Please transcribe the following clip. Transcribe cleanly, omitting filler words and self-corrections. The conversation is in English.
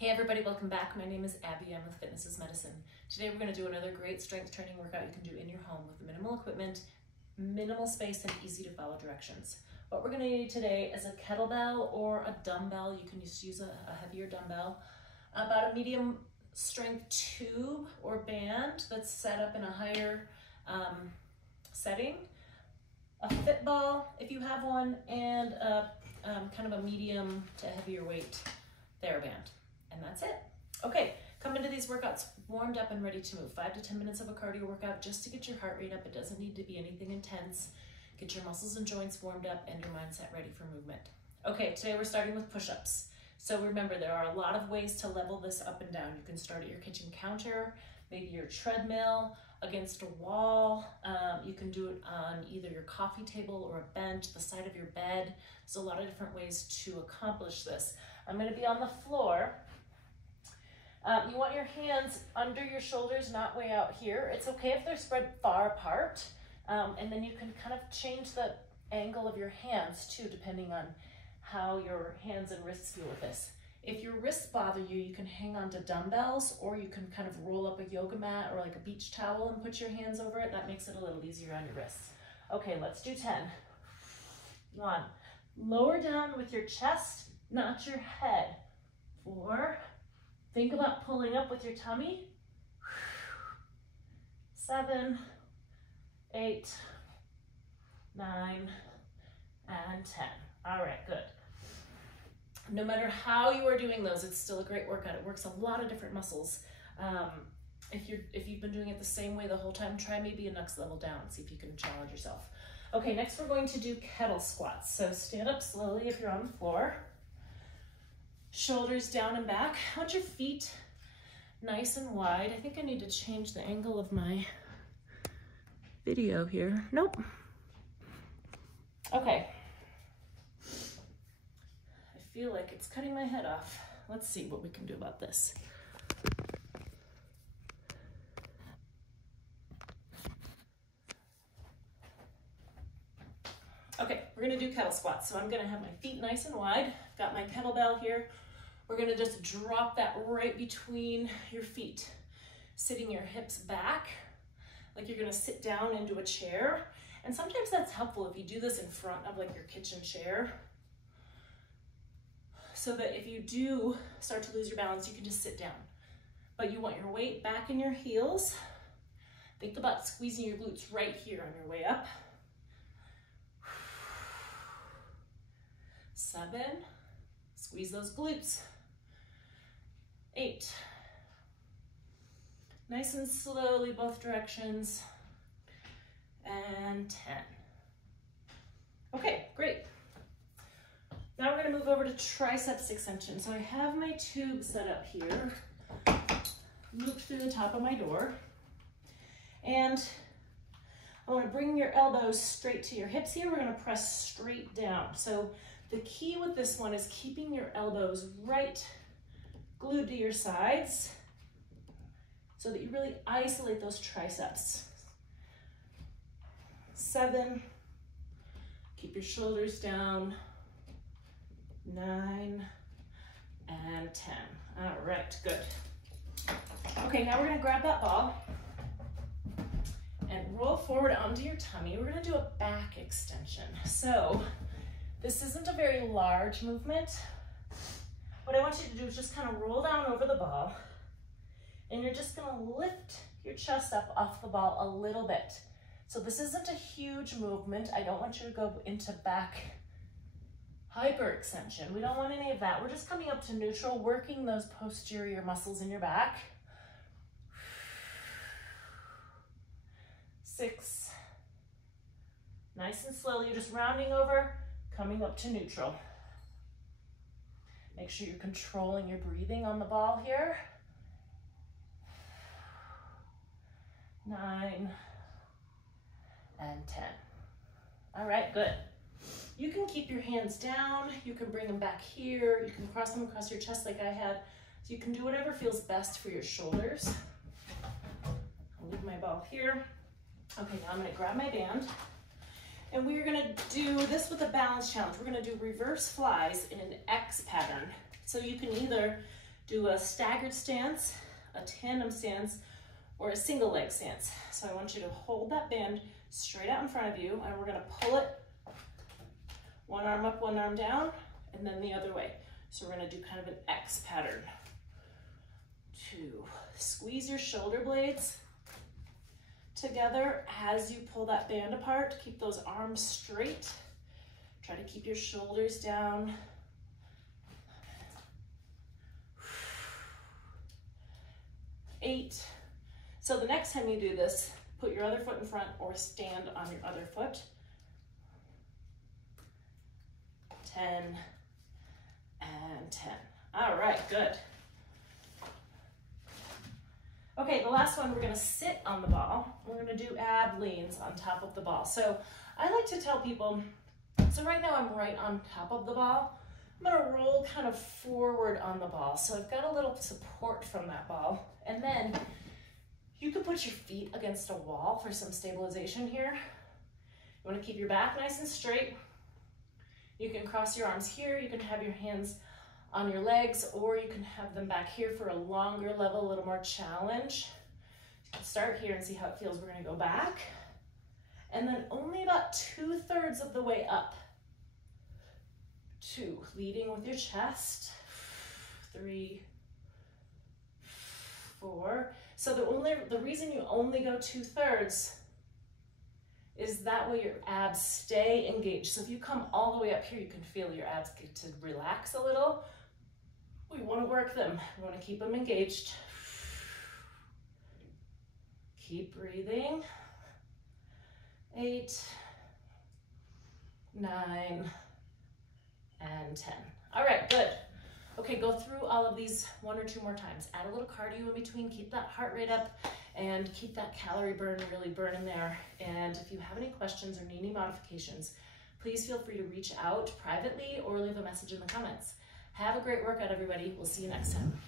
Hey everybody, welcome back. My name is Abby. I'm with Fitness is Medicine. Today we're going to do another great strength training workout you can do in your home with minimal equipment, minimal space, and easy to follow directions. What we're going to need today is a kettlebell or a dumbbell. You can just use a heavier dumbbell, about a medium strength tube or band that's set up in a higher setting, a fit ball if you have one, and a kind of a medium to heavier weight TheraBand. And that's it. Okay, come into these workouts warmed up and ready to move. 5 to 10 minutes of a cardio workout just to get your heart rate up. It doesn't need to be anything intense. Get your muscles and joints warmed up and your mindset ready for movement. Okay, today we're starting with push-ups. So remember, there are a lot of ways to level this up and down. You can start at your kitchen counter, maybe your treadmill, against a wall. You can do it on either your coffee table or a bench, the side of your bed. There's a lot of different ways to accomplish this. I'm gonna be on the floor. You want your hands under your shoulders, not way out here. It's okay if they're spread far apart. And then you can kind of change the angle of your hands too, depending on how your hands and wrists feel with this. If your wrists bother you, you can hang on to dumbbells, or you can kind of roll up a yoga mat or like a beach towel and put your hands over it. That makes it a little easier on your wrists. Okay, let's do 10. 1, lower down with your chest, not your head. 4, think about pulling up with your tummy. 7, 8, 9, and 10. All right, good. No matter how you are doing those, it's still a great workout. It works a lot of different muscles. If you've been doing it the same way the whole time, try maybe a next level down. See if you can challenge yourself. Okay, next we're going to do kettle squats. So stand up slowly if you're on the floor. Shoulders down and back. I want your feet nice and wide. I think I need to change the angle of my video here. Nope. Okay. I feel like it's cutting my head off. Let's see what we can do about this. Okay, we're gonna do kettle squats. So I'm gonna have my feet nice and wide. I've got my kettlebell here. We're gonna just drop that right between your feet, sitting your hips back, like you're gonna sit down into a chair. And sometimes that's helpful if you do this in front of like your kitchen chair, so that if you do start to lose your balance, you can just sit down. But you want your weight back in your heels. Think about squeezing your glutes right here on your way up. 7, squeeze those glutes. 8, nice and slowly both directions. And 10. Okay, great. Now we're gonna move over to triceps extension. So I have my tube set up here, looped through the top of my door. And I wanna bring your elbows straight to your hips here. We're gonna press straight down. So the key with this one is keeping your elbows right glued to your sides so that you really isolate those triceps. 7, keep your shoulders down. 9, and 10. All right, good. Okay, now we're gonna grab that ball and roll forward onto your tummy. We're gonna do a back extension. So this isn't a very large movement. What I want you to do is just kind of roll down over the ball, and you're just gonna lift your chest up off the ball a little bit. So this isn't a huge movement. I don't want you to go into back hyperextension. We don't want any of that. We're just coming up to neutral, working those posterior muscles in your back. 6, nice and slowly. You're just rounding over, coming up to neutral. Make sure you're controlling your breathing on the ball here. 9, and 10. All right, good. You can keep your hands down, you can bring them back here, you can cross them across your chest like I had. So you can do whatever feels best for your shoulders. I'll leave my ball here. Okay, now I'm gonna grab my band, and we're gonna do this with a balance challenge. We're gonna do reverse flies in an X pattern. So you can either do a staggered stance, a tandem stance, or a single leg stance. So I want you to hold that band straight out in front of you, and we're gonna pull it one arm up, one arm down, and then the other way. So we're gonna do kind of an X pattern. 2, squeeze your shoulder blades together as you pull that band apart. Keep those arms straight. Try to keep your shoulders down. 8. So the next time you do this, put your other foot in front or stand on your other foot. 10 and 10. All right, good. Okay, the last one, we're gonna sit on the ball. We're gonna do ab leans on top of the ball. So I like to tell people, so right now I'm right on top of the ball. I'm gonna roll kind of forward on the ball. So I've got a little support from that ball. And then you can put your feet against a wall for some stabilization here. You wanna keep your back nice and straight. You can cross your arms here. You can have your hands on your legs, or you can have them back here for a longer level, a little more challenge. You can start here and see how it feels. We're gonna go back. And then only about 2/3 of the way up. 2, leading with your chest. 3, 4. So the reason you only go 2/3 is that way your abs stay engaged. So if you come all the way up here, you can feel your abs get to relax a little. We want to work them. We want to keep them engaged. Keep breathing. 8, 9, and 10. All right, good. Okay, go through all of these 1 or 2 more times. Add a little cardio in between. Keep that heart rate up and keep that calorie burn really burning there. And if you have any questions or need any modifications, please feel free to reach out privately or leave a message in the comments. Have a great workout, everybody. We'll see you next time.